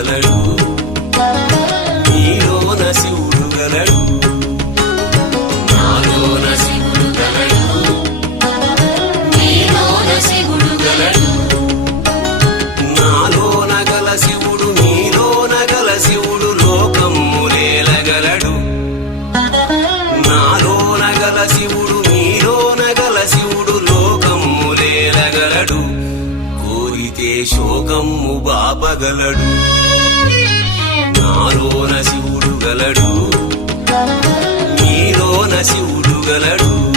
గలడు నీలోన శివుడు గలడు నాలోన శివుడు గలడు నీలోన శివుడు గలడు నాలోన గల శివుడు నీలోన గల శివుడు లోకమ్ములేలగలడు నాలోన గల శివుడు నీలోన గల శివుడు లోకమ్ములేలగలడు కోరితే శోకమ్ము బాపగలడు నాలోన శివుడు గలడు నీలోన శివుడు గలడు